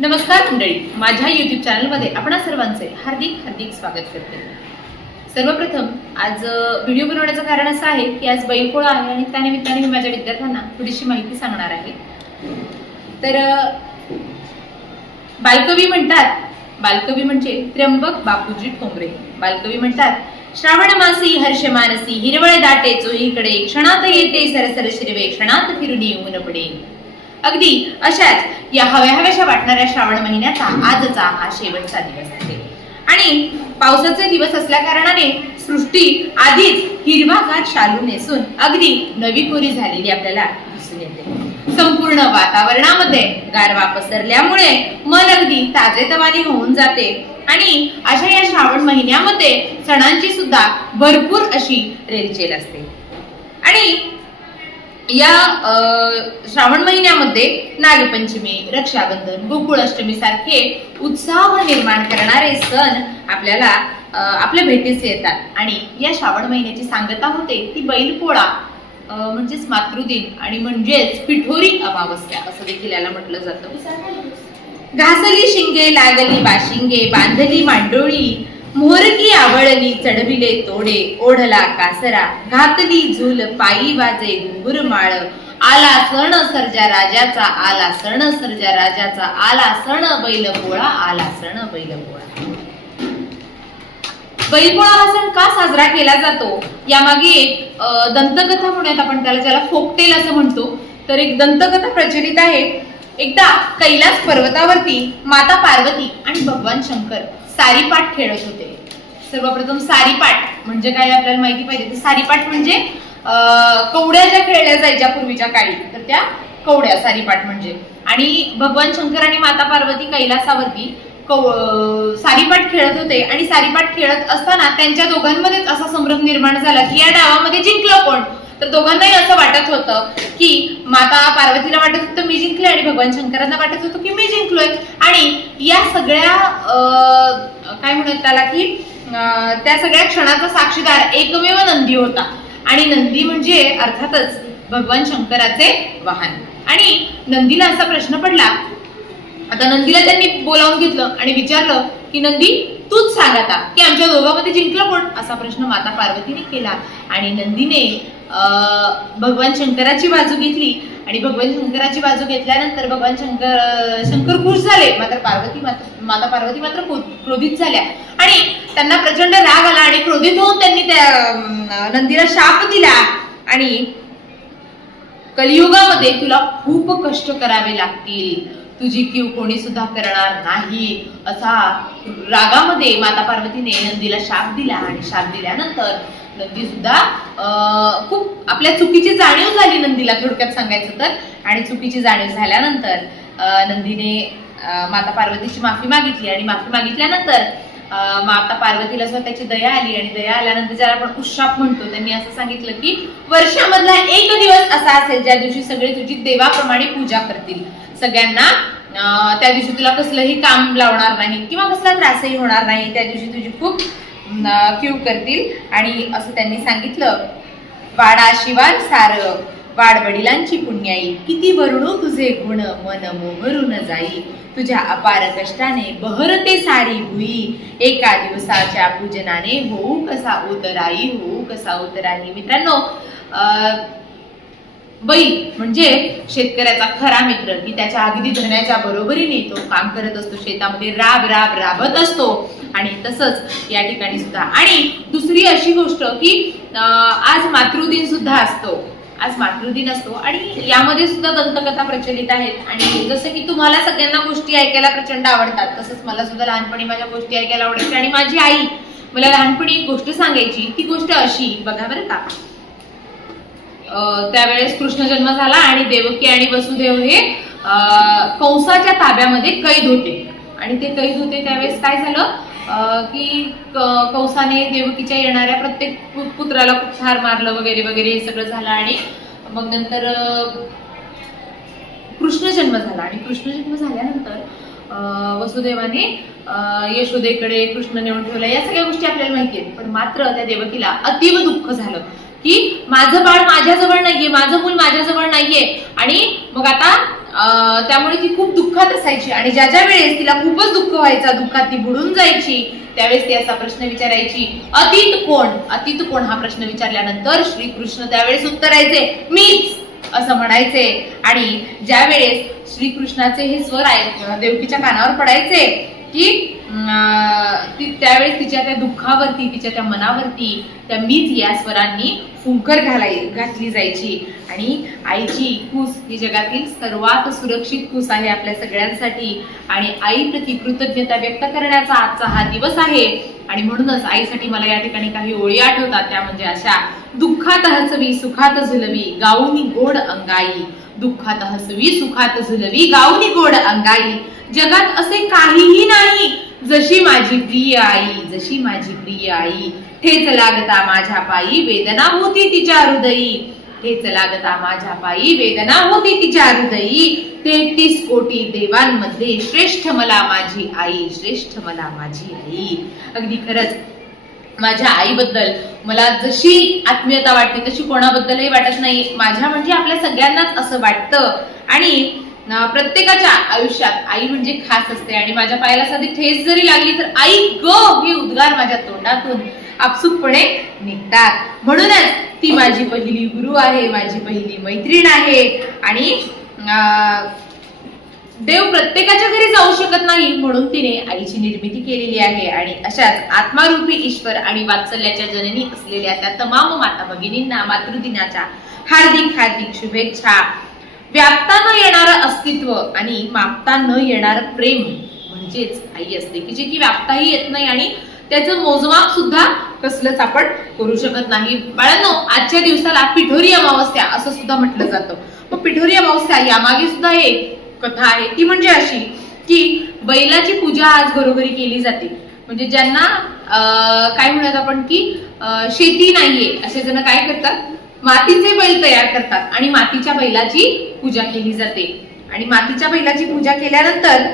नमस्कार मंडळी, माझ्या YouTube चॅनलमध्ये आपणा सर्वांचे हार्दिक हार्दिक स्वागत करते। सर्वप्रथम आज व्हिडिओ बनवण्याचं कारण असं आहे की आज बैलपोळा आहे आणि त्यानिमित्ताने मी माझ्या विद्यार्थ्यांना थोडीशी माहिती सांगणार आहे। तर बालकवी म्हणजे त्र्यंबक बापूजी ठोंबरे। बालकवी म्हणतात, श्रावण मासी हर्ष मानसी हिरवळ दाटे चोहीकडे, क्षणात येते सरसर शिरवे, क्षणात फिरून येऊन पडे। अगदी अशाच या हव्याशा वाटणाऱ्या श्रावण महिन्याचा आजचा हा शेवटचा दिवस आहे आणि पावसाचे दिवस असल्या कारणाने सृष्टी आधीच हिरवागार शालू नेसून अगदी नवी कोरी झालेली आपल्याला दिसून येते। संपूर्ण वातावरणामध्ये गारवा पसरल्यामुळे मन अगदी ताजेतवाने होऊन जाते आणि अशा या श्रावण महिन्यामध्ये सणांची सुद्धा भरपूर अशी रेलचेल असते। आणि या श्रावण महिन्यामध्ये नागपंचमी, रक्षाबंधन, गोकुळाष्टमी सारखे उत्साह निर्माण करणारे सण आपल्याला आपल्या भेटीस येतात आणि या श्रावण महिन्याची सांगता होते ती बैलपोळा म्हणजेच मातृदिन आणि म्हणजेच पिठोरी अमावस्या असं देखील याला म्हटलं जातं। घासली शिंगे लागली बाशिंगे, बांधली मांडोळी, मोरकी आवळली चढविले तोडे, ओढला कासरा, घातली झूल पायी वाजे घुंगुर माळ, आला सण सर्जा राजाचा, आला सण सर्जा राजाचा, आला सण बैलपोळा, आला सण बैलपोळा। बैलपोळा हा सण का साजरा केला जातो यामागे एक दंतकथा म्हणूयात आपण त्याला, ज्याला फोकटेल असं म्हणतो। तर एक दंतकथा प्रचलित आहे। एकदा कैलास पर्वतावरती माता पार्वती आणि भगवान शंकर सारीपाट खेळत होते। सर्वप्रथम सारीपाट म्हणजे काय आपल्याला माहिती पाहिजे। सारीपाट म्हणजे कवड्या ज्या खेळल्या जायच्या पूर्वीच्या काळी, तर त्या कवड्या सारीपाट म्हणजे। आणि भगवान शंकर आणि माता पार्वती कैलासावरती सारीपाट खेळत होते आणि सारीपाट खेळत असताना त्यांच्या दोघांमध्येच असा संभ्रम निर्माण झाला की या डावामध्ये जिंकलं कोण। तर दोघांनाही असं वाटत होतं की माता पार्वतीला वाटत होतं मी जिंकले आणि भगवान शंकरांना वाटत होतं की मी जिंकलोय। आणि या सगळ्या काय म्हणतात त्याला की त्या सगळ्या क्षणाचा साक्षीदार एकमेव नंदी होता आणि नंदी म्हणजे अर्थातच भगवान शंकराचे वाहन। आणि नंदीला असा प्रश्न पडला। आता नंदीला त्यांनी बोलावून घेतलं आणि विचारलं की नंदी तूच सांग आता की आमच्या दोघांमध्ये जिंकलं कोण, असा प्रश्न माता पार्वतीने केला। आणि नंदीने भगवान शंकराची बाजू घेतली आणि भगवान शंकराची बाजू घेतल्यानंतर भगवान शंकर खुश झाले, माता पार्वती मात्र क्रोधित झाल्या आणि त्यांना प्रचंड राग आला आणि क्रोधित होऊन त्यांनी त्या नंदीला शाप दिला आणि कलियुगामध्ये तुला खूप कष्ट करावे लागतील, तुझी कीव कोणी सुद्धा करणार नाही, असा रागामध्ये माता पार्वतीने नंदीला शाप दिला। आणि शाप दिल्यानंतर नंदी सुद्धा खूप आपल्या चुकीची जाणीव झाली नंदीला, थोडक्यात सांगायचं तर। आणि चुकीची जाणीव झाल्यानंतर नंदीने माता पार्वतीची माफी मागितली आणि माफी मागितल्यानंतर माता पार्वतीला स्वतःची दया आली आणि दया आल्यानंतर ज्याला आपण उशाप म्हणतो, त्यांनी असं सांगितलं की वर्षामधला एक दिवस असा असेल ज्या दिवशी सगळे तुझी देवाप्रमाणे पूजा करतील, सगळ्यांना त्या दिवशी तुला कसलंही काम लावणार नाही किंवा कसला त्रासही होणार नाही, त्या दिवशी तुझी खूप कीव करतील। आणि असं त्यांनी सांगितलं, वाडा शिवार सार वाड वडिलांची पुण्याई, किती वर्णू तुझे गुण मन मोहरून जाई, तुझ्या अपार कष्टाने बहरते सारी भुई, एका दिवसाच्या पूजनाने होऊ कसा उतराई, होऊ कसा उतराई। मित्रांनो, बैल म्हणजे शेतकऱ्याचा खरा मित्र की त्याच्या अगदी धन्याच्या बरोबरीने तो काम करत असतो, शेतामध्ये राबत असतो। आणि तसंच या ठिकाणी सुद्धा। आणि दुसरी अशी गोष्ट की आज मातृदिन सुद्धा असतो, आज मातृदिन असतो आणि यामध्ये सुद्धा दंतकथा प्रचलित आहेत। आणि जसं की तुम्हाला सगळ्यांना गोष्टी ऐकायला प्रचंड आवडतात, तसंच मला सुद्धा लहानपणी माझ्या गोष्टी ऐकायला आवडायच्या आणि माझी आई मला लहानपणी एक गोष्ट सांगायची। ती गोष्ट अशी बघा बरं का, त्यावेळेस कृष्ण जन्म झाला आणि देवकी आणि वसुदेव हे कंसाच्या ताब्यामध्ये कैद होते आणि ते कैद होते त्यावेळेस काय झालं की कंसाने देवकीच्या येणाऱ्या प्रत्येक पुत्राला खूप ठार मारलं वगैरे वगैरे हे सगळं झालं। आणि मग नंतर कृष्ण जन्म झाला आणि कृष्ण जन्म झाल्यानंतर वसुदेवाने यशोदेकडे कृष्ण नेऊन ठेवला, या सगळ्या गोष्टी आपल्याला माहिती आहेत। पण मात्र त्या देवकीला अतीव दुःख झालं की माझं बाळ माझ्याजवळ नाहीये, माझं मूल माझ्याजवळ नाहीये। आणि मग आता त्यामुळे ती खूप दुःखात असायची आणि ज्या ज्या वेळेस तिला खूपच दुःख व्हायचा, दुःखात ती बुडून जायची, त्यावेळेस ती असा प्रश्न विचारायची, अतीत कोण? अतीत कोण हा प्रश्न विचारल्यानंतर श्रीकृष्ण त्यावेळेस उत्तरायचे, मीच असं म्हणायचे. आणि ज्या वेळेस श्रीकृष्णाचे हे स्वर देवकीच्या कानावर पडायचे की त्यावेळेस तिच्या त्या दुःखावरती, तिच्या त्या मनावरती त्या मीच या स्वरांनी फुंकर घातली जायची. आणि आईची कूस ही जगातील सर्वात सुरक्षित कूस आहे आपल्या सगळ्यांसाठी. आणि आईप्रती कृतज्ञता व्यक्त करण्याचा आजचा हा दिवस आहे. आणि म्हणूनच आईसाठी मला या ठिकाणी काही ओळी आठवतात, त्या म्हणजे अशा, दुःखात हसवी सुखात झुलवी गाऊनी गोड अंगाई, दुःखात हसवी सुखात झुलवी गाऊनी गोड अंगाई, जगात असे काहीही नाही जशी माझी प्रिय आई, जशी माझी प्रिय आई, ठेच लागता माझ्या पायी वेदना होती तिच्या हृदयी, ठेच लागता माझ्या पायी वेदना होती तिच्या हृदयी, 33 कोटी देवांमध्ये श्रेष्ठ मला माझी आई, श्रेष्ठ मला माझी आई. अगदी खरंच माझ्या आईबद्दल मला जशी आत्मीयता वाटते तशी कोणाबद्दलही वाटत नाही. माझ्या म्हणजे आपल्या सगळ्यांनाच असं वाटतं. आणि प्रत्येकाच्या आयुष्यात आई म्हणजे खास असते. आणि माझ्या पायाला साधी ठेच जरी लागली तर आई ग हे उद्गार माझ्या तोंडातून आपसुकपणे निघतात. म्हणूनच ती माझी पहिली गुरु आहे, माझी पहिली मैत्रीण आहे. आणि देव प्रत्येकाच्या घरी जाऊ शकत नाही, म्हणून तिने आईची निर्मिती केलेली आहे. आणि अशाच आत्मारूपी ईश्वर आणि वात्सल्याच्या जननी असलेल्या त्या तमाम माता भगिनींना मातृदिनाच्या हार्दिक हार्दिक शुभेच्छा. व्यापता न येणारं अस्तित्व आणि मापता न येणारं प्रेम म्हणजेच आई असते, की जे की व्यापताही येत नाही आणि त्याचं मोजमाप सुद्धा कसलंच आपण करू शकत नाही. बाळांनो, आजच्या दिवसाला पिठोरी अमावस्या असं सुद्धा म्हटलं जातं. मग पिठोरी अमावस्या यामागे सुद्धा एक कथा आहे. ती म्हणजे अशी की बैलाची पूजा आज घरोघरी केली जाते. म्हणजे ज्यांना काय म्हणत आपण की शेती नाहीये असे जण काय करतात, मातीचे बैल तयार करतात आणि मातीच्या बैलाची पूजा केली जाते. आणि मातीच्या बैलाची पूजा केल्यानंतर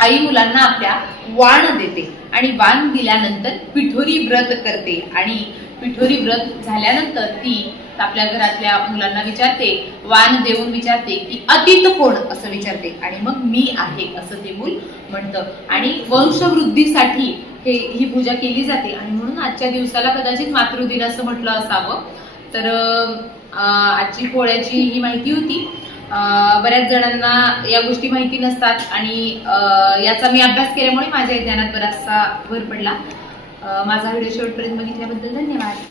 आई मुलांना आपल्या वाण देते आणि वाण दिल्यानंतर पिठोरी व्रत करते. आणि पिठोरी व्रत झाल्यानंतर ती आपल्या घरातल्या मुलांना विचारते, वाण देऊन विचारते की अतीत कोण असं विचारते. आणि मग मी आहे असं ते मूल म्हणतं. आणि वंशवृद्धीसाठी ही पूजा केली जाते. आणि म्हणून आजच्या दिवसाला कदाचित मातृदिन असं म्हटलं असावं. तर आजची पोळ्याची ही माहिती होती. बऱ्याच जणांना या गोष्टी माहिती नसतात आणि याचा मी अभ्यास केल्यामुळे माझ्या ज्ञानात बराचसा भर पडला. माझा व्हिडिओ शेवटपर्यंत बघितल्याबद्दल धन्यवाद.